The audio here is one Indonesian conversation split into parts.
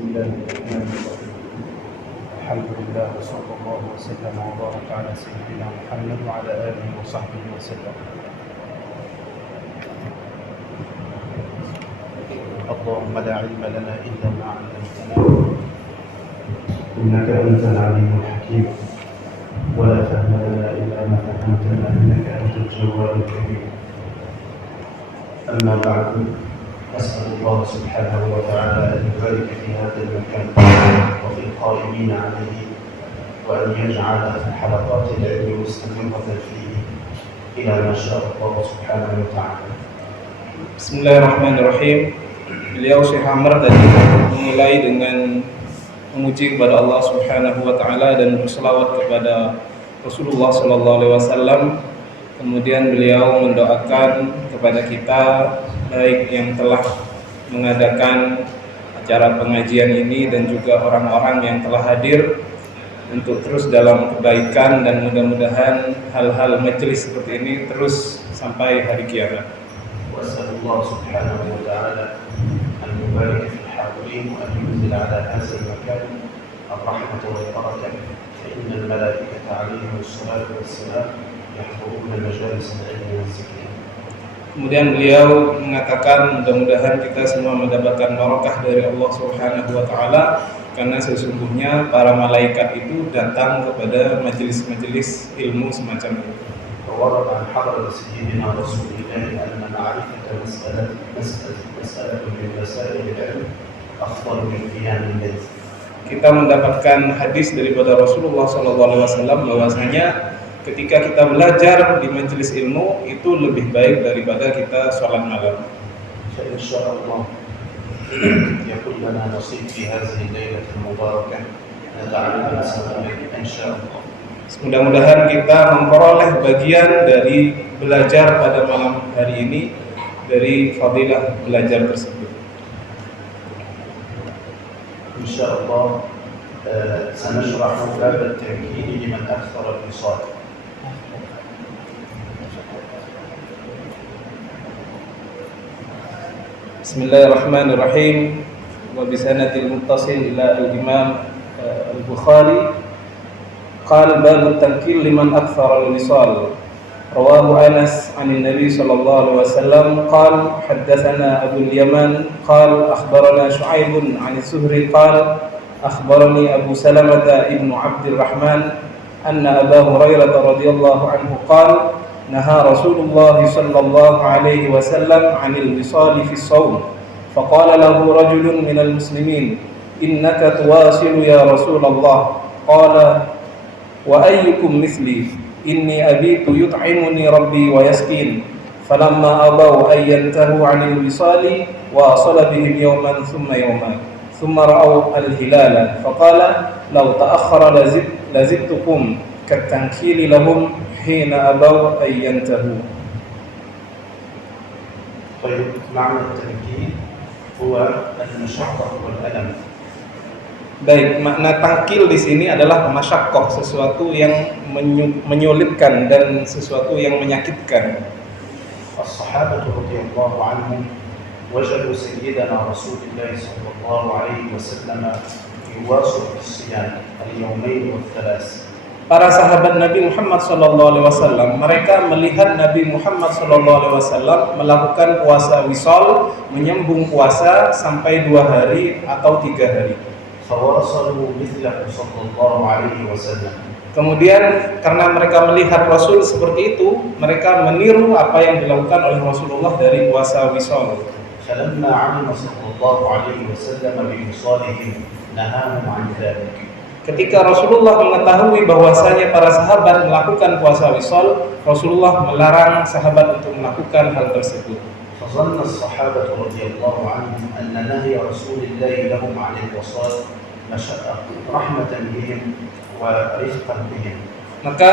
الله الرحمن الرحيم. الحمد لله وصلى الله وسلم وبارك على سيدنا محمد وعلى آله وصحبه وسلم. اللهم لا علم لنا إلا ما علمتنا إنك أنت العليم الحكيم، ولا فهم لنا إلا ما فهمتنا إنك أنت الجواد الكريم. أما بعد، أسأل الله سبحانه وتعالى أن يبارك في هذا المكان وفي القائمين عليه، وأن يجعل حلقات العلم مستمرة فيه إلى ما شاء الله سبحانه وتعالى. Bismillahirrahmanirrahim. Beliau Syekh Amr tadi memulai dengan memuji kepada Allah Subhanahu wa taala dan berselawat kepada Rasulullah sallallahu alaihi wasallam. Kemudian beliau mendoakan kepada kita, baik yang telah mengadakan acara pengajian ini dan juga orang-orang yang telah hadir, untuk terus dalam kebaikan, dan mudah-mudahan hal-hal majelis seperti ini terus sampai hari kiamat. وأسأل الله سبحانه وتعالى أن يبارك في الحاضرين وأن ينزل على هذا المكان الرحمة والبركة، فإن الملائكة عليهم الصلاة والسلام يحضرون مجالس العلم والذكر. Kemudian beliau mengatakan mudah-mudahan kita semua mendapatkan barakah dari Allah Subhanahu wa taala, karena sesungguhnya para malaikat itu datang kepada majelis-majelis ilmu semacam ini. وورد عن حضرة سيدنا رسول الله أن معرفة مسألة من مسائل العلم أفضل من قيام الليل. Kita mendapatkan hadis daripada Rasulullah SAW bahwasanya ketika kita belajar di majelis ilmu itu lebih baik daripada kita sholat malam. فإن شاء الله يكون لنا نصيب في هذه الليلة المباركة نتعلم مسألة إن شاء الله. Mudah-mudahan kita memperoleh bagian dari belajar pada malam hari ini dari fadilah belajar tersebut. إن شاء الله سنشرح باب التمكين لمن أكثر الوصال. Bismillahirrahmanirrahim. Wa bisanadil muttasil ila al-Imam al-Bukhari. قال باب التنكيل لمن أكثر الوصال. رواه أنس عن النبي صلى الله عليه وسلم قال حدثنا أبو اليمان قال أخبرنا شعيب عن الزهري قال أخبرني أبو سلمة ابن عبد الرحمن أن أبا هريرة رضي الله عنه قال نهى رسول الله صلى الله عليه وسلم عن الوصال في الصوم، فقال له رجل من المسلمين إنك تواصل يا رسول الله، قال وأيكم مثلي إني أبيت يطعمني ربي ويسكين، فلما أبوا أن ينتهوا عن الوصال واصل بهم يوما ثم يوما ثم رأوا الهلال، فقال لو تأخر لزدتكم كالتنكيل لهم حين أبوا أن ينتهوا. طيب، معنى التنكيل هو المشقة والألم. Baik, makna tangkil di sini adalah masyaqqah, sesuatu yang menyulitkan dan sesuatu yang menyakitkan. الصحابة رضي الله عنهم وجدوا سيدنا رسول الله صلى الله عليه وسلم يواصل الصيام اليومين والثلاث. Para sahabat Nabi Muhammad SAW, mereka melihat Nabi Muhammad SAW melakukan puasa wisal, menyambung puasa sampai 2 hari atau 3 hari. فواصلوا مثله صلى الله عليه وسلم. Kemudian karena mereka melihat Rasul seperti itu, mereka meniru apa yang dilakukan oleh Rasulullah dari puasa wisal. فلما علم صلى الله عليه وسلم بوصالهم نهاهم عن ذلك. Ketika Rasulullah mengetahui bahwasanya para sahabat melakukan puasa wisal, Rasulullah melarang sahabat untuk melakukan hal tersebut. فظن الصحابة رضي الله عنهم أن نهي رسول الله لهم عن الوصال مشقة رحمة بهم ورفقا بهم. Maka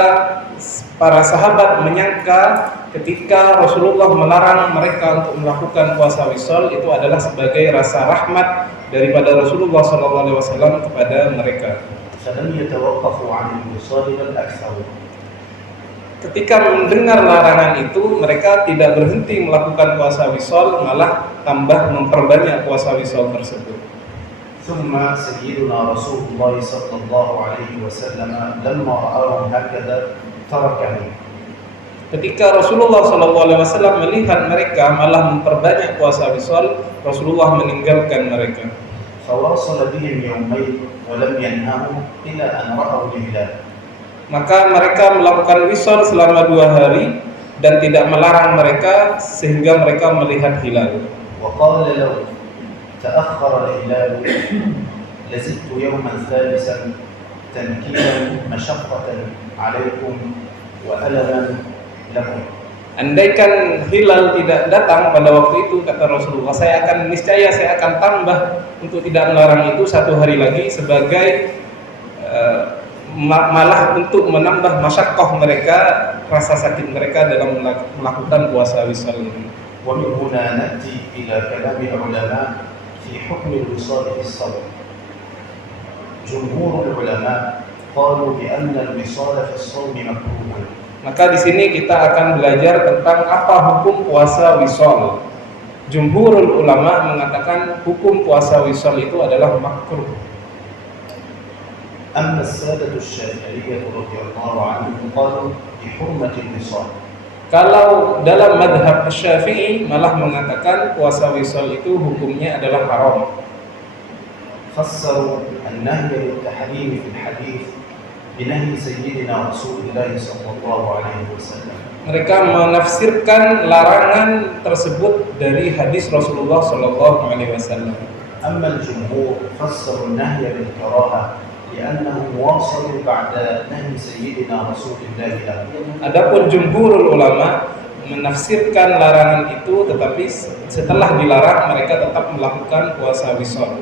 para sahabat menyangka ketika Rasulullah melarang mereka untuk melakukan puasa wisal itu adalah sebagai rasa rahmat daripada Rasulullah SAW kepada mereka. فلم يتوقفوا عن الوصال بل أكثروا. Ketika mendengar larangan itu, mereka tidak berhenti melakukan puasa wisal, malah tambah memperbanyak puasa wisal tersebut. ثم سيدنا رسول الله صلى الله عليه وسلم لما رآهم هكذا تركهم. Ketika Rasulullah SAW melihat mereka malah memperbanyak puasa wisol, Rasulullah meninggalkan mereka. فواصل بهم يومين ولم ينههم إلى أن رأوا الهلال. Maka mereka melakukan wisol selama 2 hari dan tidak melarang mereka sehingga mereka melihat hilal. وقال لو تأخر الهلال لزدت يوما ثالثا تنكيلا مشقة عليكم وألما لكم. Andaikan hilal tidak datang pada waktu itu, kata Rasulullah, saya akan tambah untuk tidak melarang itu 1 hari lagi sebagai malah untuk menambah masyaqqah mereka, rasa sakit mereka dalam melakukan puasa wisal ini. ومن هنا نأتي إلى كلام العلماء في حكم الوصال في الصوم. جمهور العلماء قالوا بأن الوصال في الصوم مكروه. Maka di sini kita akan belajar tentang apa hukum puasa wisol. Jumhurul ulama mengatakan hukum puasa wisol itu adalah makruh. أما السادة الشافعية رضي الله عنهم قالوا بحرمة الوصال. Kalau dalam madhab Syafi'i malah mengatakan puasa wisol itu hukumnya adalah haram. فسروا النهي للتحريم في الحديث بنهي سيدنا رسول الله صلى الله عليه وسلم. Mereka menafsirkan larangan tersebut dari hadis Rasulullah Sallallahu Alaihi Wasallam. أما الجمهور فسروا النهي بالكراهة لأنهم واصلوا بعد نهي سيدنا رسول الله له. Adapun jumhurul ulama menafsirkan larangan itu, tetapi setelah dilarang mereka tetap melakukan puasa wisol.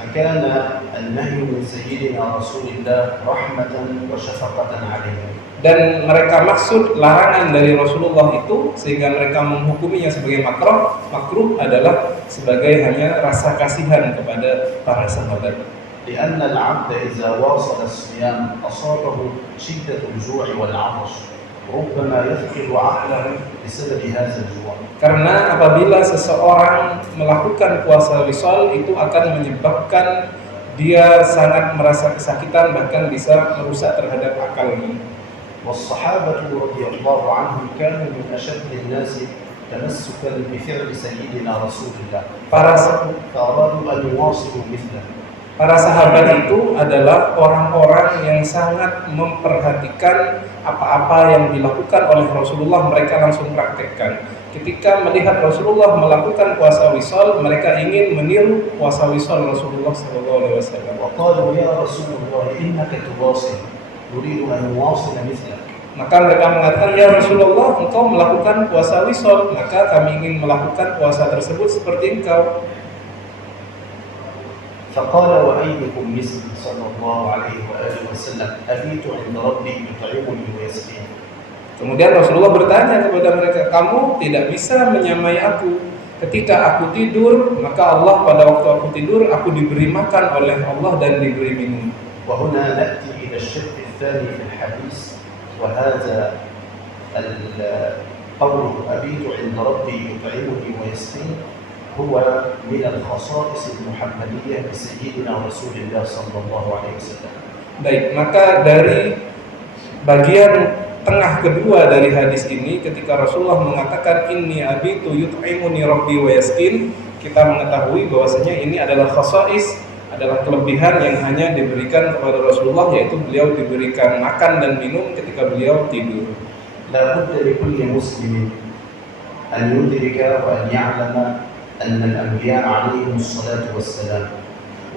فكان النهي من سيدنا رسول الله رحمة وشفقة عليهم. Dan mereka maksud larangan dari Rasulullah itu sehingga mereka menghukuminya sebagai makruh adalah sebagai hanya rasa kasihan kepada para sahabat. لأن العبد إذا واصل الصيام أصابه شدة الجوع والعطش ربما يفقد عقله بسبب هذا الجوع. Karena apabila seseorang melakukan puasa wisol itu akan menyebabkan dia sangat merasa kesakitan, bahkan bisa merusak terhadap akalnya. والصحابة رضي الله عنهم كانوا من أشد الناس تمسكا بفعل سيدنا رسول الله فأرادوا أن يواصلوا مثله. Para sahabat itu adalah orang-orang yang sangat memperhatikan apa-apa yang dilakukan oleh Rasulullah, mereka langsung praktekkan. Ketika melihat Rasulullah melakukan puasa wisol, mereka ingin meniru puasa wisol Rasulullah SAW. وقالوا يا رسول الله إنك تواصل نريد أن نواصل مثلك. Maka mereka mengatakan, ya Rasulullah, engkau melakukan puasa wisol, maka kami ingin melakukan puasa tersebut seperti engkau. فقال وأيكم مثل صلى الله عليه وآله وسلم أبيت عند ربي يطعمني ويسقيني. Kemudian Rasulullah bertanya kepada mereka, kamu tidak bisa menyamai aku. Ketika aku tidur, maka Allah pada waktu aku tidur, aku diberi makan oleh Allah dan diberi minum. وهنا نأتي إلى الشق الثاني في الحديث وهذا القول أبيت عند ربي يطعمني ويسقيني هو من الخصائص المحمدية بسيدنا رسول الله صلى الله عليه وسلم. Baik, maka dari bagian tengah kedua dari hadis ini, ketika Rasulullah mengatakan inni abitu yut'imuni rabbi wa yaskin, kita mengetahui bahwasanya ini adalah khasais, adalah kelebihan yang hanya diberikan kepada Rasulullah, yaitu beliau diberikan makan dan minum ketika beliau tidur. La budda li kulli muslimin an yudrika wa an ya'lama أن الأنبياء عليهم الصلاة والسلام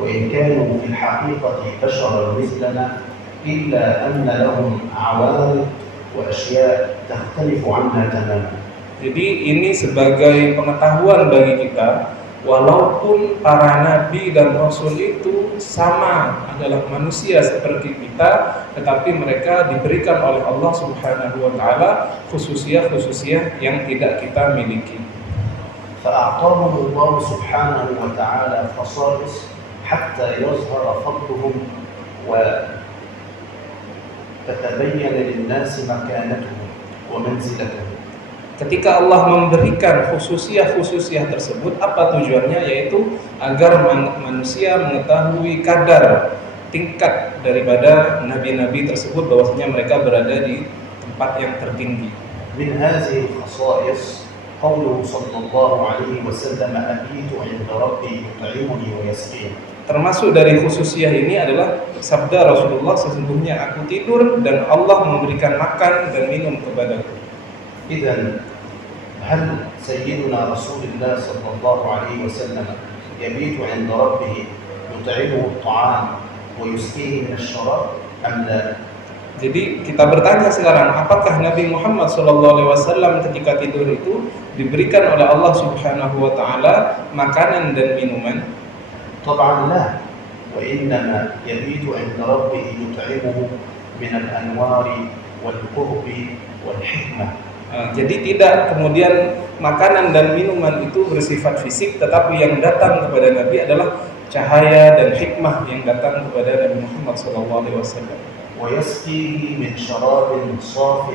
وإن كانوا في الحقيقة بشرا مثلنا إلا أن لهم عوارض وأشياء تختلف عنا تماما. Jadi ini sebagai pengetahuan bagi kita, walaupun para nabi dan rasul itu sama adalah manusia seperti kita, tetapi mereka diberikan oleh Allah Subhanahu wa taala khususiyah yang tidak kita miliki. فأعطاهم الله سبحانه وتعالى خصائص حتى يظهر فضلهم وتتبين للناس مكانتهم ومنزلتهم. Ketika Allah memberikan khususiyah-khususiyah tersebut, apa tujuannya? Yaitu agar manusia mengetahui kadar tingkat daripada nabi-nabi tersebut, bahwasanya mereka berada di tempat yang tertinggi. من هذه الخصائص قوله صلى الله عليه وسلم أبيت عند ربي يطعمني ويسقيني. Termasuk dari khususiyah ini adalah sabda Rasulullah, sesungguhnya aku tidur dan Allah memberikan makan dan minum kepadaku. إذن هل سيدنا رسول الله صلى الله عليه وسلم يبيت عند ربه يطعمه الطعام ويسقيه من الشراب أم لا؟ Jadi kita bertanya sekarang, apakah Nabi Muhammad SAW ketika tidur itu diberikan oleh Allah Subhanahu wa taala makanan dan minuman? طبعا لا، وإنما يبيت عند ربه يطعمه من الأنوار والقرب والحكمة. Jadi tidak kemudian makanan dan minuman itu bersifat fisik, tetapi yang datang kepada Nabi adalah cahaya dan hikmah yang datang kepada Nabi Muhammad SAW. ويسقيه من شراب صاف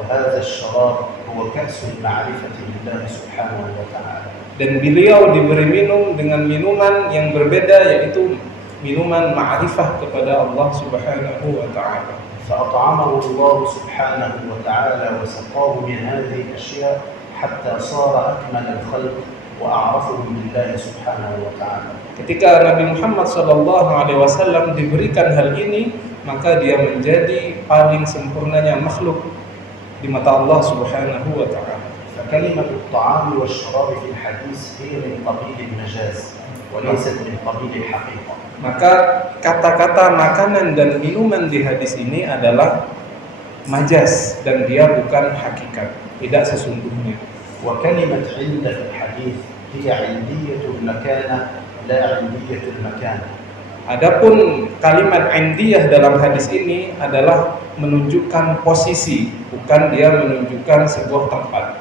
وهذا الشراب هو كأس المعرفة لله سبحانه وتعالى. Dan beliau diberi minum dengan minuman yang berbeda, yaitu minuman ma'rifah kepada Allah Subhanahu wa taala. فأطعمه الله سبحانه وتعالى وسقاه من هذه الأشياء حتى صار أكمل الخلق وأعرفهم بالله سبحانه وتعالى. Ketika Nabi Muhammad SAW diberikan hal ini, maka dia menjadi paling sempurnanya makhluk di mata Allah Subhanahu wa taala. فكلمة الطعام والشراب في الحديث هي من قبيل المجاز وليست من قبيل الحقيقة. Maka kata-kata makanan dan minuman di hadis ini adalah majaz dan dia bukan hakikat, tidak sesungguhnya. وكلمة عند في الحديث هي عندية المكانة لا عندية المكان. Adapun kalimat indiyah dalam hadis ini adalah menunjukkan posisi, bukan dia menunjukkan sebuah tempat.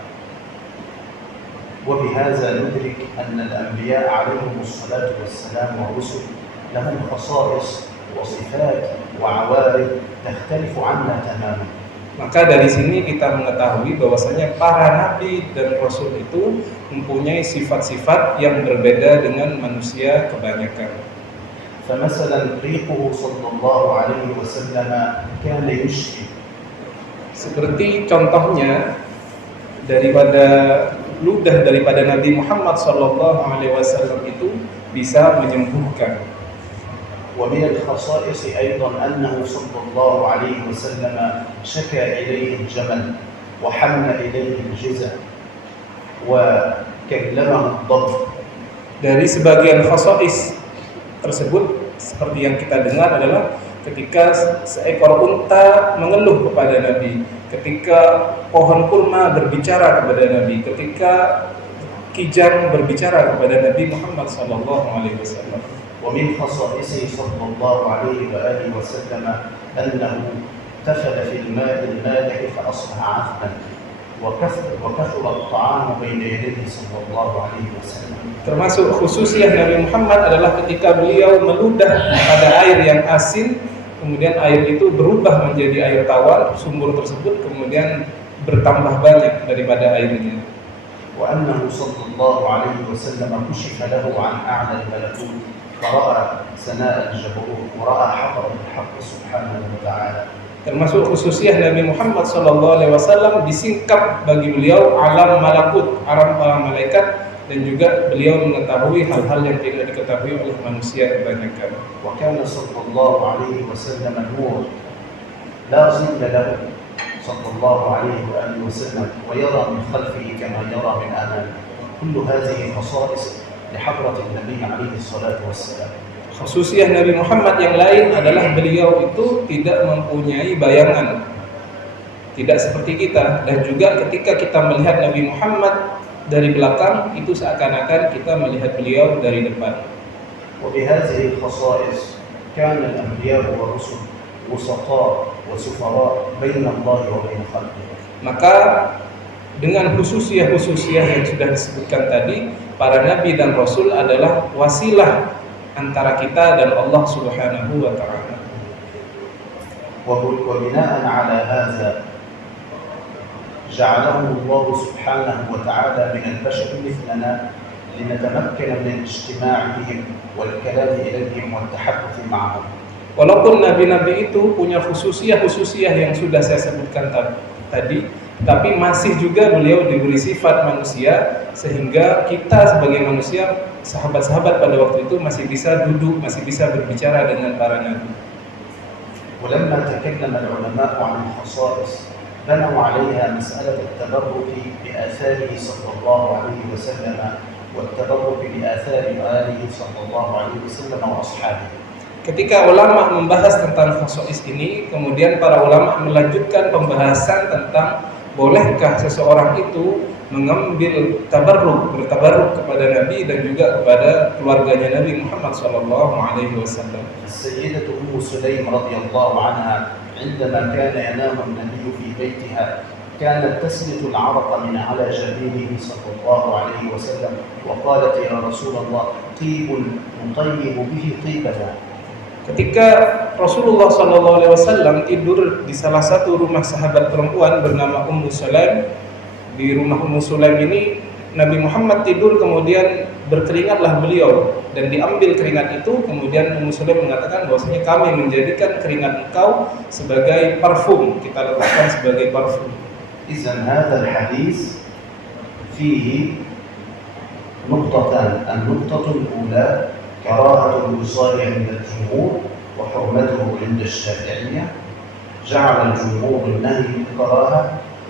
وبهذا ندرك أن الأنبياء عليهم الصلاة والسلام والرسل لهم خصائص وصفات وعوارض تختلف عنا تماما. Maka dari sini kita mengetahui bahwasanya para nabi dan rasul itu mempunyai sifat-sifat yang berbeda dengan manusia kebanyakan. فمثلا ريقه صلى الله عليه وسلم كان يشفي. Seperti contohnya ludah daripada Nabi Muhammad SAW itu bisa menyembuhkan. ومن الخصائص أيضا أنه صلى الله عليه وسلم شكى إليه الجمل وحن إليه الجزع وكلمه الضب. Dari sebagian khasais tersebut seperti yang kita dengar adalah ketika seekor unta mengeluh kepada Nabi, ketika pohon kurma berbicara kepada Nabi, ketika kijang berbicara kepada Nabi Muhammad SAW. ومن خصائصه صلى الله عليه وآله وسلم أنه تفل في الماء المالح فأصبح عذبا وكثر الطعام بين يديه صلى الله عليه وسلم. Termasuk khususiyah Nabi Muhammad adalah ketika beliau meludah pada air yang asin, kemudian air itu berubah menjadi air tawar, sumber tersebut kemudian bertambah banyak daripada airnya. وأنه صلى الله عليه وسلم كشف له عن أعلى الملكوت فرأى سناء الجبروت ورأى حضرة الحق سبحانه وتعالى. Termasuk khususiyah Nabi Muhammad SAW disingkap bagi beliau alam malakut, alam para malaikat, dan juga beliau mengetahui hal-hal yang tidak diketahui oleh manusia kebanyakan. وكان صلى الله عليه وسلم نور لا ظل له صلى الله عليه وآله وسلم ويرى من خلفه كما يرى من أمامه. كل هذه خصائص لحضرة النبي عليه الصلاة والسلام. Khususiyah Nabi Muhammad yang lain adalah beliau itu tidak mempunyai bayangan, tidak seperti kita, dan juga ketika kita melihat Nabi Muhammad dari belakang itu seakan-akan kita melihat beliau dari depan. وبهذه الخصائص كان الأنبياء والرسل وسطاء وسفراء بين الله وبين خلقه. Maka dengan khususiyah-khususiyah yang sudah disebutkan tadi, para nabi dan rasul adalah wasilah antara kita dan Allah Subhanahu wa taala. وبناء على هذا جعلهم الله سبحانه وتعالى من البشر مثلنا لنتمكن من الاجتماع بهم والكلام إليهم والتحدث معهم. Walaupun nabi-nabi itu punya khususiyah-khususiyah yang sudah saya sebutkan tadi, tapi masih juga beliau diberi sifat manusia, sehingga kita sebagai manusia, sahabat-sahabat pada waktu itu masih bisa duduk, masih bisa berbicara dengan para nabi. ولما تكلم العلماء عن الخصائص بنوا عليها مسألة التبرك بآثاره صلى الله عليه وسلم والتبرك بآثار آله صلى الله عليه وسلم وأصحابه. Ketika ulama membahas tentang khosais ini, kemudian para ulama melanjutkan pembahasan tentang bolehkah seseorang itu mengambil bertabarruk kepada Nabi dan juga kepada keluarganya Nabi Muhammad SAW. السيدة أم سليم رضي الله عنها عندما كان ينام النبي في بيتها كانت تسلط العرق من على جبينه صلى الله عليه وسلم وقالت يا رسول الله طيب نطيب به طيبنا. Ketika Rasulullah SAW tidur di salah satu rumah sahabat perempuan bernama Ummu Sulaim, di rumah Ummu Sulaim ini Nabi Muhammad tidur, kemudian berkeringatlah beliau dan diambil keringat itu, kemudian Ummu Sulaim mengatakan bahwasanya kami menjadikan keringat engkau sebagai parfum, kita letakkan sebagai parfum. إذن هذا الحديث فيه نقطتان، النقطة الأولى كراهة الوصال عند الجمهور وحرمته عند الشافعية، جعل الجمهور النهي الكراهة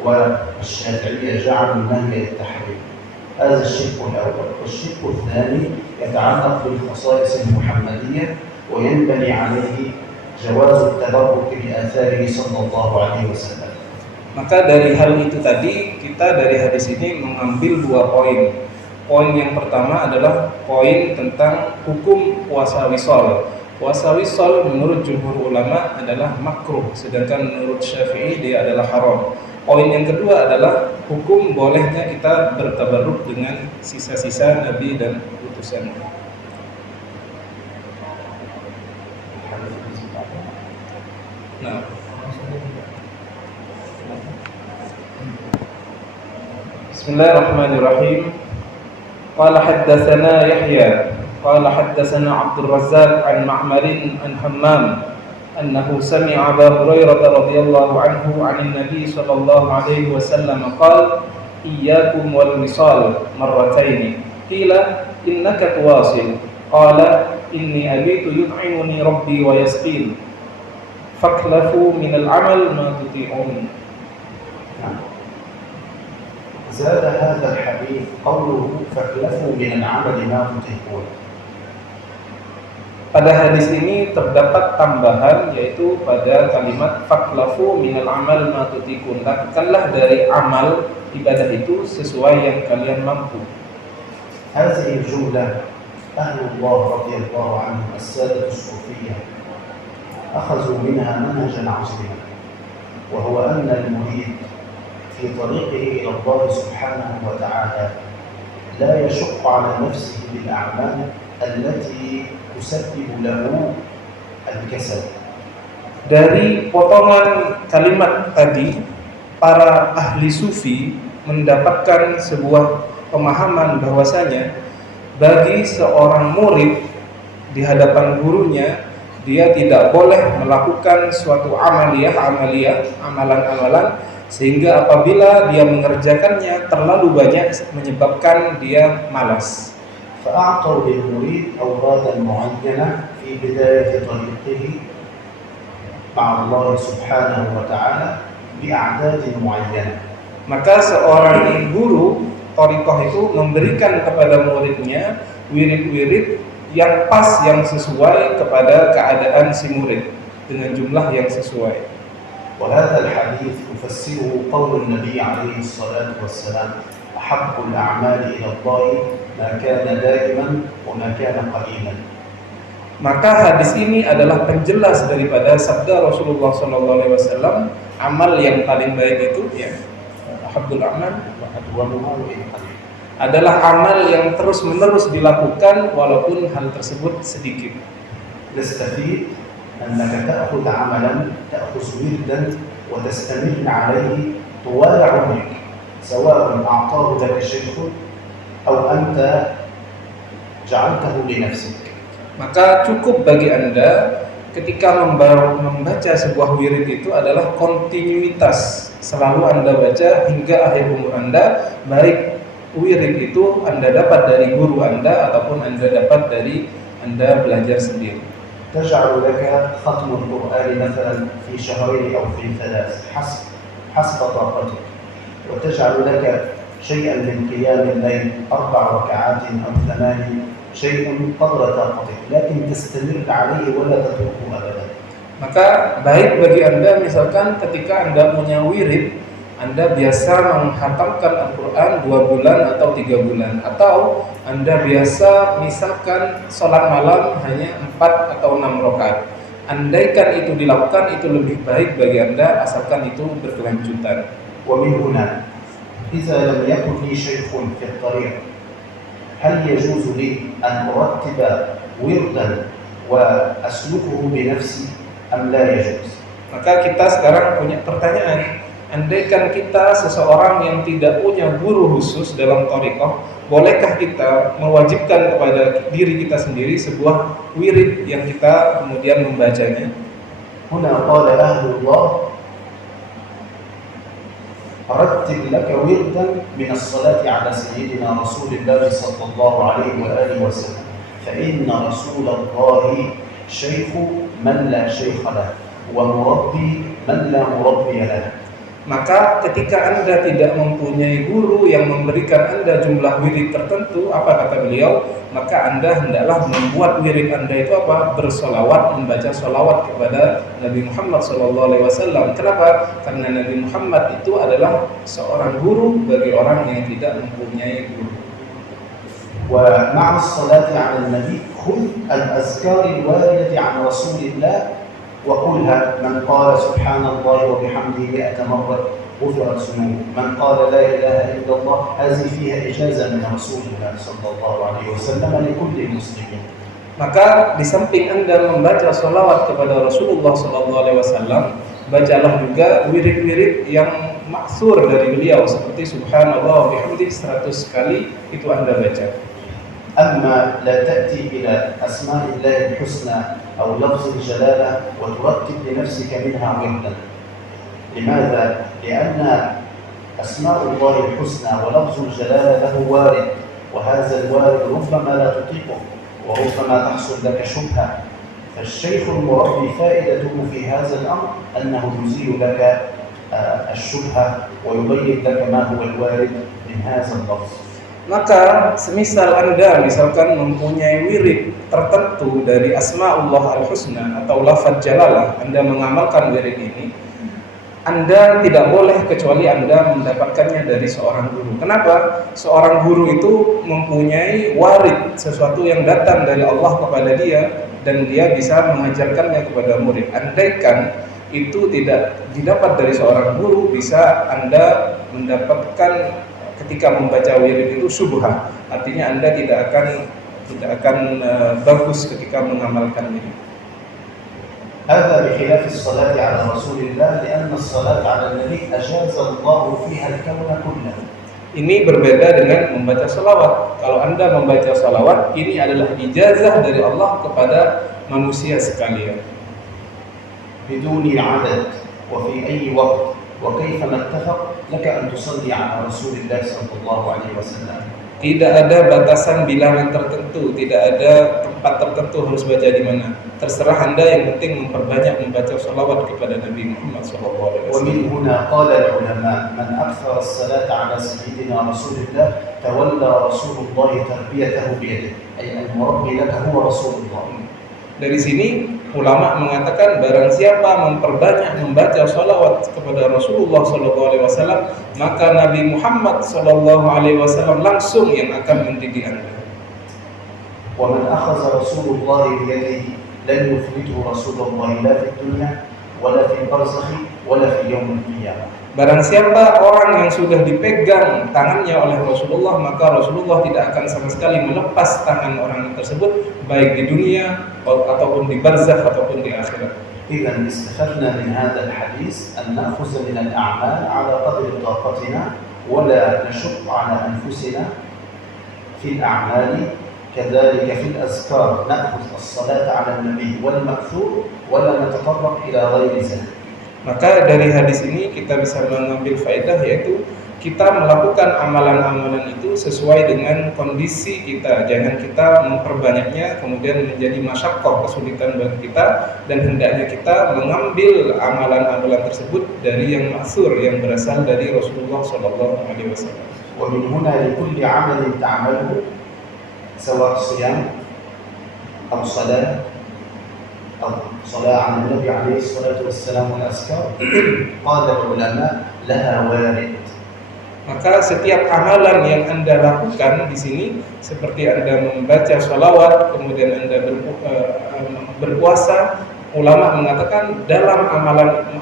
والشافعية جعلوا النهي التحريم. هذا الشق الأول. والشق الثاني يتعلق بالخصائص المحمدية وينبني عليه جواز التبرك بآثاره صلى الله عليه وسلم. Maka dari hal itu tadi, kita dari hadis ini mengambil dua poin. Poin yang pertama adalah poin tentang hukum puasa wisol. Puasa wisol menurut jumhur ulama adalah makruh, sedangkan menurut Syafi'i dia adalah haram. Poin yang kedua adalah hukum bolehnya kita bertabarruk dengan sisa-sisa Nabi dan utusan. Nah, Bismillahirrahmanirrahim. Qala haddatsana Yahya qala haddatsana Abdul Razzaq an Ma'marin an Hammam annahu sami'a Abu Hurairah radhiyallahu anhu 'anil Nabi sallallahu alaihi wasallam qala iyyakum wal wisal marratayn qila innaka tuwasil qala inni abitu yut'imuni rabbi wa yasqin faklafu min al-'amal ma tuti'un. زاد هذا الحديث قوله فاخلفوا من العمل ما تطيقون. Pada hadis ini terdapat tambahan, yaitu pada kalimat faklafu minal amal ma tutiqun, lakukanlah dari amal ibadah itu sesuai yang kalian mampu. هذه الجملة أهل الله رضي الله عنهم السادة الصوفية أخذوا منها منهجا عظيما، وهو أن المريد في طريقه إلى الله سبحانه وتعالى لا يشق على نفسه بالأعمال التي تسبب له الكسل. Dari potongan kalimat tadi, para ahli sufi mendapatkan sebuah pemahaman bahwasanya bagi seorang murid di hadapan gurunya, dia tidak boleh melakukan suatu amalan-amalan sehingga apabila dia mengerjakannya terlalu banyak menyebabkan dia malas. فأعطوا للمريد أورادا معينة في بداية طريقه مع الله سبحانه وتعالى بأعداد معينة. Maka seorang guru thariqah itu memberikan kepada muridnya wirid-wirid yang pas, yang sesuai kepada keadaan si murid dengan jumlah yang sesuai. وهذا الحديث يفسره قول النبي عليه الصلاة والسلام أحب الأعمال إلى الله ما كان دائما وما كان قليلا. Maka hadis ini adalah penjelas daripada sabda Rasulullah SAW, amal yang paling baik itu ahabbul a'mal adalah amal yang terus-menerus dilakukan walaupun hal tersebut sedikit. أنك تأخذ عملا تأخذ وردا وتستمر عليه طوال عمرك سواء أعطاه لك شيخ أو أنت جعلته لنفسك. Maka cukup bagi Anda ketika membaca sebuah wirid itu adalah kontinuitas. Selalu Anda baca hingga akhir umur Anda, baik wirid itu Anda dapat dari guru Anda ataupun Anda dapat dari Anda belajar sendiri. تجعل لك ختم القرآن مثلا في شهرين أو في 3 حسب طاقتك، وتجعل لك شيئا من قيام الليل 4 ركعات أو 8 شيء قدر طاقتك، لكن تستمر عليه ولا تتركه أبدا. Maka baik bagi Anda misalkan ketika Anda punya wirid, Anda biasa menghatamkan Al-Quran 2 bulan atau 3 bulan, atau Anda biasa misalkan sholat malam hanya 4 atau 6 rakaat. Andaikan itu dilakukan, itu lebih baik bagi Anda asalkan itu berkelanjutan. ومن هنا إذا لم يكن لي شيخ في الطريق هل يجوز لي أن أرتب وردا وأسلكه بنفسي أم لا يجوز؟ Maka kita sekarang punya pertanyaan. Andaikan kita seseorang yang tidak punya guru khusus dalam thariqah, bolehkah kita mewajibkan kepada diri kita sendiri sebuah wirid yang kita kemudian membacanya? هنا قال أهل الله أرتب لك وردا من الصلاة على سيدنا رسول الله صلى الله عليه وآله وسلم فإن رسول الله شيخ من لا شيخ له ومربي من لا مربي له. Maka ketika Anda tidak mempunyai guru yang memberikan Anda jumlah wirid tertentu, apa kata beliau? Maka Anda hendaklah membuat wirid Anda itu apa? Bersolawat, membaca solawat kepada Nabi Muhammad SAW. Kenapa? Karena Nabi Muhammad itu adalah seorang guru bagi orang yang tidak mempunyai guru. ومع الصلاة على النبي خذ الأذكار الواردة عن رسول الله وقلها. من قال سبحان الله وبحمده 100 مرة غفرت ذنوبه. من قال لا إله إلا الله هذه فيها إجازة من رسول الله صلى الله عليه وسلم لكل المسلمين. Maka di samping Anda membaca sholawat kepada Rasulullah SAW, bacalah juga wirid-wirid yang maksur dari beliau seperti Subhanallah wa bihamdihi 100 kali itu Anda baca. أما لا تأتي إلى أسماء الله الحسنى أو لفظ الجلالة وترتب لنفسك منها وردا. لماذا؟ لأن أسماء الله الحسنى ولفظ الجلالة له وارد، وهذا الوارد ربما لا تطيقه وربما تحصل لك شبهة. فالشيخ المربي فائدته في هذا الأمر أنه يزيل لك الشبهة ويبين لك ما هو الوارد من هذا اللفظ. Maka semisal Anda misalkan mempunyai wirid tertentu dari Asma'ullah Al-Husna atau lafaz jalalah, Anda mengamalkan wirid ini, Anda tidak boleh kecuali Anda mendapatkannya dari seorang guru. Kenapa? Seorang guru itu mempunyai warid, sesuatu yang datang dari Allah kepada dia dan dia bisa mengajarkannya kepada murid. Andaikan itu tidak didapat dari seorang guru, bisa Anda mendapatkan ketika membaca wirid itu syubhah, artinya Anda tidak akan bagus ketika mengamalkannya. هذا بخلاف الصلاة على رسول الله لأن الصلاة على النبي أجاز الله فيها الكون كله. Ini berbeda dengan membaca salawat. Kalau Anda membaca salawat, ini adalah ijazah dari Allah kepada manusia sekalian. بدون عدد وفي أي وقت وكيفما اتفق لك أن تصلي على رسول الله صلى الله عليه وسلم. Tidak ada batasan bilangan tertentu, tidak ada tempat tertentu harus baca di mana. Terserah Anda, yang penting memperbanyak membaca salawat kepada Nabi Muhammad SAW. ومن هنا قال العلماء من أكثر الصلاة على سيدنا رسول الله تولى رسول الله تربيته بيده، أي المربي لك هو رسول الله. Dari sini ulama mengatakan barang siapa memperbanyak membaca salawat kepada Rasulullah SAW, maka Nabi Muhammad SAW langsung yang akan mendidik Anda. ومن أخذ رسول الله بيده لن يفلته رسول الله لا في الدنيا ولا في البرزخ ولا في يوم القيامة. Barang siapa orang yang sudah dipegang tangannya oleh Rasulullah, maka Rasulullah tidak akan sama sekali melepas tangan orang tersebut, baik di dunia ataupun di barzakh ataupun di akhirat. إذا استفدنا من هذا الحديث أن نأخذ من الأعمال على قدر طاقتنا ولا نشق على أنفسنا في الأعمال. كذلك في الأذكار نأخذ الصلاة على النبي والمأثور ولا نتطرق إلى غير ذلك. Maka dari hadis ini kita bisa mengambil faedah, yaitu kita melakukan amalan-amalan itu sesuai dengan kondisi kita. Jangan kita memperbanyaknya kemudian menjadi masyaqqah, kesulitan bagi kita, dan hendaknya kita mengambil amalan-amalan tersebut dari yang ma'thur, yang berasal dari Rasulullah sallallahu alaihi wasallam. ومن هنا لكل عمل تعمله سواء صيام أو صلاة أو صلاة على النبي عليه الصلاة والسلام والأذكار قال العلماء لها وارد. Maka setiap amalan yang Anda lakukan di sini, seperti Anda membaca sholawat, kemudian Anda berpuasa, ulama mengatakan dalam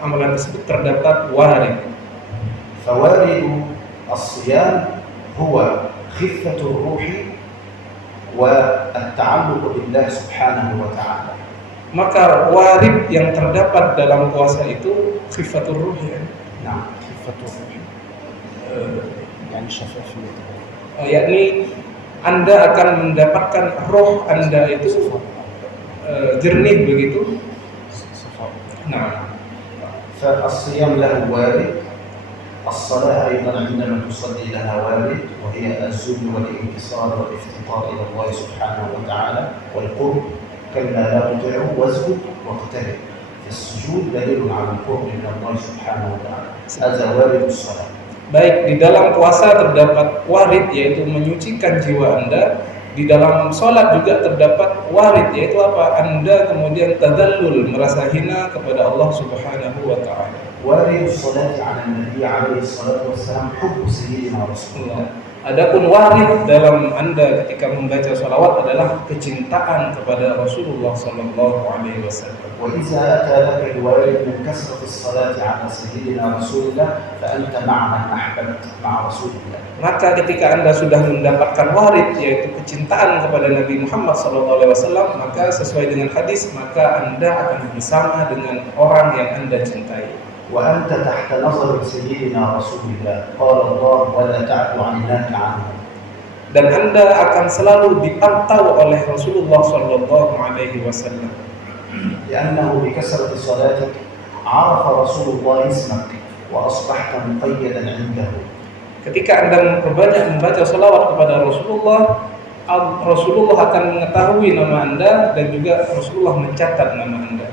amalan tersebut terdapat warid. فوارد الصيام هو خفة الروح والتعلق بالله سبحانه وتعالى. Maka warid yang terdapat dalam puasa itu khifatur ruh, ya. نعم خفة الروح يعني شفافية. Yakni Anda akan mendapatkan roh Anda itu jernih begitu. Nah, فالصيام له وارد. الصلاة أيضا عندما تصلي لها وارد، وهي الذل والانكسار والافتقار إلى الله سبحانه وتعالى والقرب. كلا لا تطعه واسجد واقترب. في السجود دليل على القرب من الله سبحانه وتعالى. هذا وارد الصلاة. baik di dalam puasa terdapat warid, yaitu menyucikan jiwa Anda. Di dalam sholat juga terdapat warid, yaitu apa? Anda kemudian tadallul, merasa hina kepada Allah Subhanahu wa taala. وارد الصلاة على النبي عليه الصلاة والسلام حب سيدنا رسول الله. Adapun warid dalam Anda ketika membaca sholawat adalah kecintaan kepada Rasulullah sallallahu alaihi wasallam. وإذا أتى لك الوارد من كثرة الصلاة على سيدنا رسول الله فأنت مع من أحببت مع رسول الله. Maka ketika Anda sudah mendapatkan warid, yaitu kecintaan kepada Nabi Muhammad SAW, maka sesuai dengan hadis, maka Anda akan bersama dengan orang yang Anda cintai. وأنت تحت نظر سيدنا رسول الله قال الله ولا تعد عيناك عنه. Dan Anda akan selalu dipantau oleh Rasulullah SAW. لأنه بكثرة صلاتك عرف رسول الله اسمك وأصبحت مقيدا عنده. Ketika Anda memperbanyak membaca salawat kepada Rasulullah, Rasulullah akan mengetahui nama Anda dan juga Rasulullah mencatat nama Anda.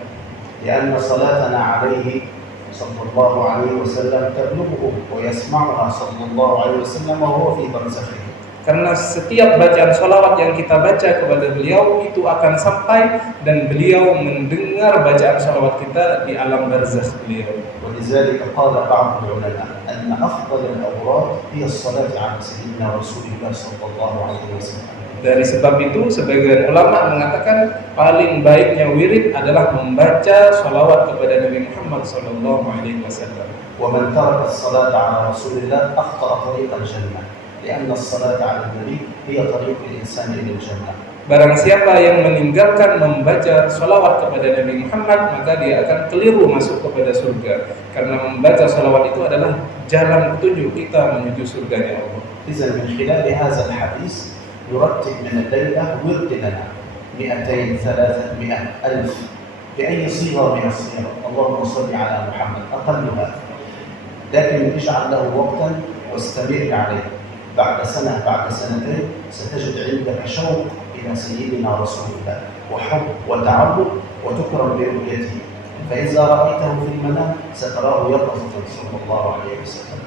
لأن صلاتنا عليه صلى الله عليه وسلم تبلغه ويسمعها صلى الله عليه وسلم وهو في برزخه. Karena setiap bacaan salawat yang kita baca kepada beliau itu akan sampai dan beliau mendengar bacaan salawat kita di alam barzakh beliau. ولذلك قال بعض العلماء أن أفضل الأوراد هي الصلاة على سيدنا رسول الله صلى الله عليه وسلم. Dari sebab itu sebagian ulama mengatakan paling baiknya wirid adalah membaca salawat kepada Nabi Muhammad SAW. ومن ترك الصلاة على رسول الله أخطأ طريق الجنة لأن الصلاة على النبي هي طريق الإنسان إلى الجنة. Barang siapa yang meninggalkan membaca salawat kepada Nabi Muhammad, maka dia akan keliru masuk kepada surga. Karena membaca salawat itu adalah jalan petunjuk kita menuju surganya Allah. إذن من خلال هذا الحديث يرتب من الليلة ورد لنا 200 300 ألف بأي صيغة من الصيغ. اللهم صل على محمد أقلها، لكن اجعل له وقتا واستمر عليه. بعد سنة بعد سنتين ستجد عندك شوق إلى سيدنا رسول الله وحب وتعلق وتكرم برؤيته. فإذا رأيته في المنام ستراه يقظة صلى الله عليه وسلم.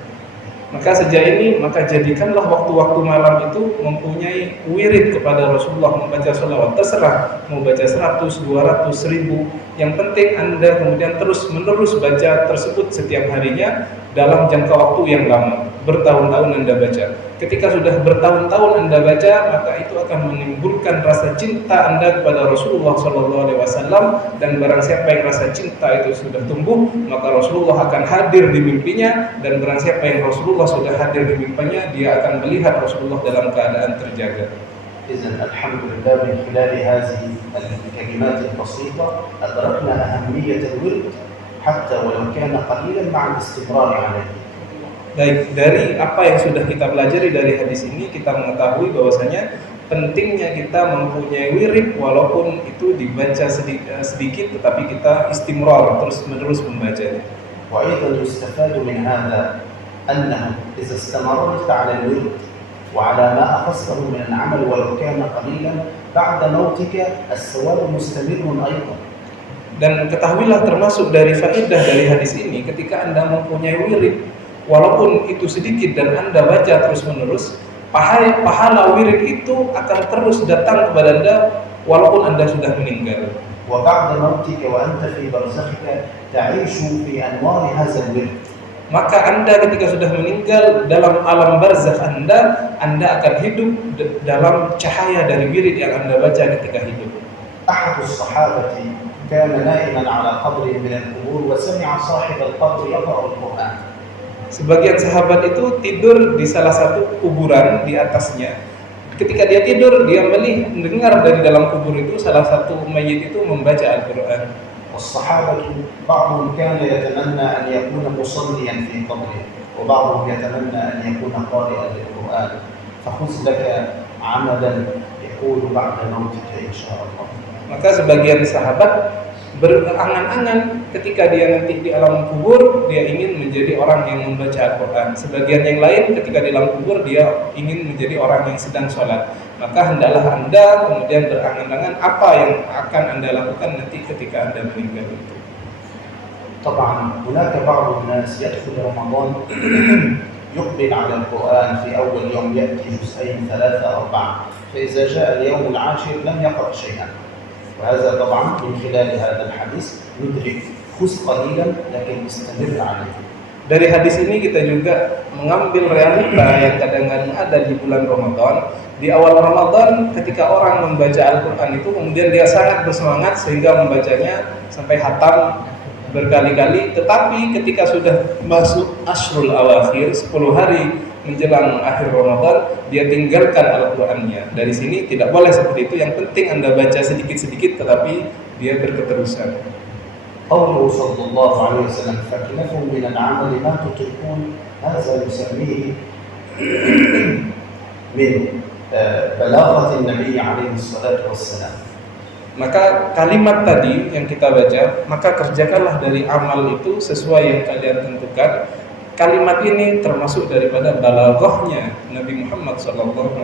Maka sejak ini, maka jadikanlah waktu-waktu malam itu mempunyai wirid kepada Rasulullah, membaca salawat. Terserah mau baca 100, 200, 1000. Yang penting Anda kemudian terus-menerus baca tersebut setiap harinya dalam jangka waktu yang lama. Bertahun-tahun Anda baca. Ketika sudah bertahun-tahun Anda baca, maka itu akan menimbulkan rasa cinta Anda kepada Rasulullah SAW. Dan barang siapa yang rasa cinta itu sudah tumbuh, maka Rasulullah akan hadir di mimpinya. Dan barang siapa yang Rasulullah sudah hadir di mimpinya, dia akan melihat Rasulullah dalam keadaan terjaga. إذن الحمد لله من خلال هذه الكلمات البسيطة أدركنا أهمية الورد حتى ولو كان قليلا مع الاستمرار عليه. Baik, dari apa yang sudah kita pelajari dari hadis ini, kita mengetahui bahwasanya pentingnya kita mempunyai wirid walaupun itu dibaca sedikit tetapi kita istimrar terus-menerus membacanya. وأيضا يستفاد من هذا أنه إذا استمررت على الورد وعلى ما أخذته من العمل ولو كان قليلا بعد موتك الثواب مستمر أيضا. Dan ketahuilah termasuk dari faedah dari hadis ini, ketika Anda mempunyai wirid walaupun itu sedikit dan Anda baca terus-menerus, pahala wirid itu akan terus datang kepada Anda walaupun Anda sudah meninggal. وبعد موتك وأنت في برزخك تعيش في أنوار هذا الورد. Maka Anda ketika sudah meninggal dalam alam barzakh Anda akan hidup dalam cahaya dari wirid yang Anda baca ketika hidup. أحد الصحابة كان نائما على قبر من القبور وسمع صاحب القبر يقرأ القرآن. Sebagian sahabat itu tidur di salah satu kuburan di atasnya. Ketika dia tidur, dia mendengar dari dalam kubur itu salah satu mayit itu membaca Al-Quran. والصحابة بعضهم كان يتمنى أن يكون مصليا في قبره وبعضهم يتمنى أن يكون قارئا للقرآن فخذ لك عملا يقول بعد موتك إن شاء الله. Maka sebagian sahabat berangan-angan ketika dia nanti di alam kubur dia ingin menjadi orang yang membaca Al-Quran. Sebagian yang lain ketika di alam kubur dia ingin menjadi orang yang sedang sholat. Maka hendaklah Anda kemudian berangan-angan apa yang akan Anda lakukan nanti ketika Anda meninggal itu. طبعا هناك بعض الناس يدخل رمضان يقبل على القرآن في أول يوم يأتي جزئين 3 4 فإذا جاء اليوم العاشر لم يقرأ شيئا. وهذا طبعا من خلال هذا الحديث ندرك خذ قليلا لكن استمر عليه. Dari hadis ini kita juga mengambil realita yang kadang-kadang ada di bulan Ramadan. Di awal Ramadan ketika orang membaca Al-Quran itu kemudian dia sangat bersemangat sehingga membacanya sampai hatam berkali-kali. Tetapi ketika sudah masuk Ashrul Awakhir, 10 hari menjelang akhir Ramadan, dia tinggalkan Al-Qurannya. Dari sini tidak boleh seperti itu. Yang penting Anda baca sedikit-sedikit tetapi dia berketerusan. قوله صلى الله عليه وسلم فاكلفوا من العمل ما تطيقون هذا يسميه من بلاغة النبي عليه الصلاة والسلام. Maka kalimat tadi yang kita baca, maka kerjakanlah dari amal itu sesuai yang kalian tentukan. Kalimat ini termasuk daripada balaghahnya Nabi Muhammad SAW.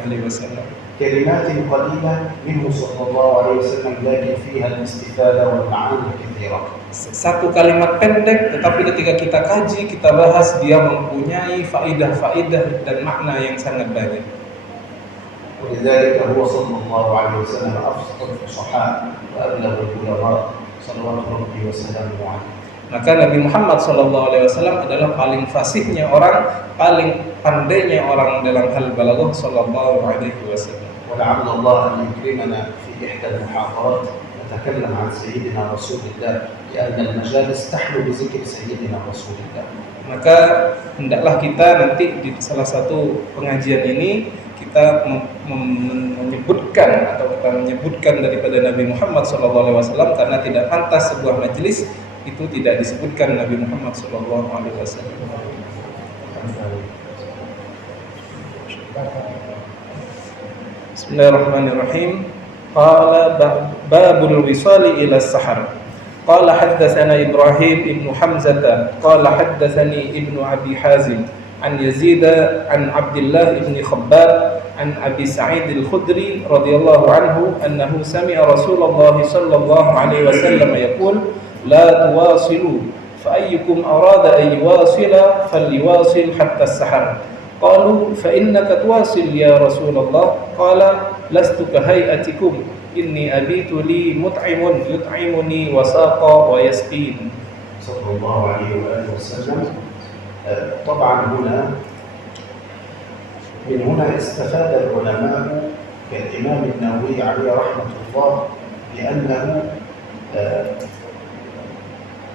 كلمات قليلة منه صلى الله عليه وسلم لكن فيها الاستفادة والمعاني كثيرة. Satu kalimat pendek tetapi ketika kita kaji, kita bahas, dia mempunyai faidah-faidah dan makna yang sangat banyak. ولذلك هو صلى الله عليه وسلم أفصح الفصحاء وأبلغ البلغاء صلوات ربي وسلامه عليه. Maka Nabi Muhammad SAW adalah paling fasihnya orang, paling pandainya orang dalam hal balaghah sallallahu alaihi wasallam. ولعل الله أن يكرمنا في إحدى المحاضرات نتكلم عن سيدنا رسول الله لأن المجالس تحلو بذكر سيدنا رسول الله. Maka hendaklah kita nanti di salah satu pengajian ini kita menyebutkan daripada Nabi Muhammad SAW karena tidak pantas sebuah majelis itu tidak disebutkan Nabi Muhammad SAW. Bismillahirrahmanirrahim. Qala babul wisali ila sahar. Qala haddatsana Ibrahim ibn Hamzah qala haddatsani ibnu Abi Hazim an Yazid an Abdullah ibn Khabbab an Abi Sa'id al-Khudri radhiyallahu anhu annahu sami'a Rasulullah sallallahu alaihi wasallam yaqul la tuwasilu fa ayyukum arada an yuwasila falyuwasil hatta as-sahar. Qalu fa innaka tuwasil ya Rasulullah qala lastu ka hayatikum inni abitu li mut'imun yut'imuni wa saqa wa yasqin. Sallallahu alaihi wa alihi wasallam. طبعا من هنا استفاد العلماء كالإمام النووي عليه رحمة الله بأنه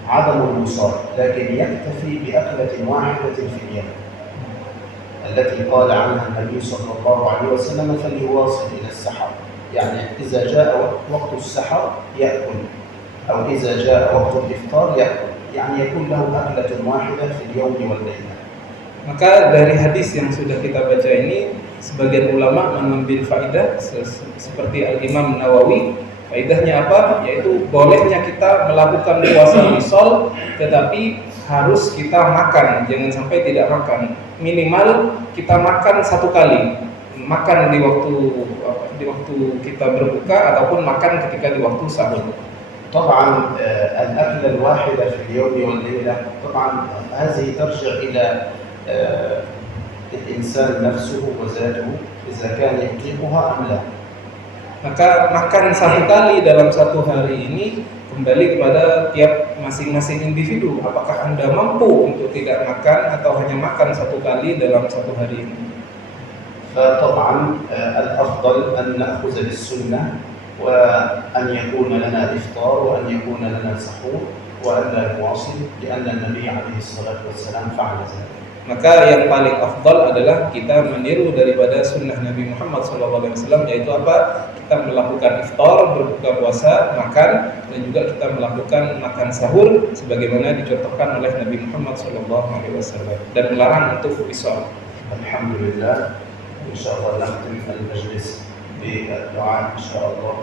عدم الوصال لكن يكتفي بأكلة واحدة في اليوم. التي قال عنها النبي صلى الله عليه وسلم فليواصل إلى السحر، يعني إذا جاء وقت السحر يأكل، أو إذا جاء وقت الإفطار يأكل، يعني يكون له أكلة واحدة في اليوم والليلة. Maka dari hadis yang sudah kita baca ini, sebagian ulama mengambil faidah seperti Al-Imam Nawawi. Faidahnya apa? Yaitu bolehnya kita melakukan puasa wisol, tetapi harus kita makan, jangan sampai tidak makan. Minimal kita makan satu kali, makan di waktu kita berbuka ataupun makan ketika di waktu sahur. طبعا الأكلة الواحدة في اليوم والليلة طبعا هذه ترجع إلى الإنسان نفسه وذاته إذا كان يطيقها أم لا. Maka makan satu kali dalam satu hari ini kembali kepada tiap masing-masing individu. Apakah Anda mampu untuk tidak makan atau hanya makan satu kali dalam satu hari ini? فطبعا الأفضل أن نأخذ بالسنة وأن يكون لنا إفطار وأن يكون لنا سحور وأن لا نواصل لأن النبي عليه الصلاة والسلام فعل ذلك. Maka yang paling afdal adalah kita meniru daripada sunnah Nabi Muhammad SAW, yaitu apa? Kita melakukan iftar, berbuka puasa, makan, dan juga kita melakukan makan sahur sebagaimana dicontohkan oleh Nabi Muhammad SAW, dan melarang untuk wisal. Alhamdulillah. إن شاء الله نختم المجلس بالدعاء إن شاء الله.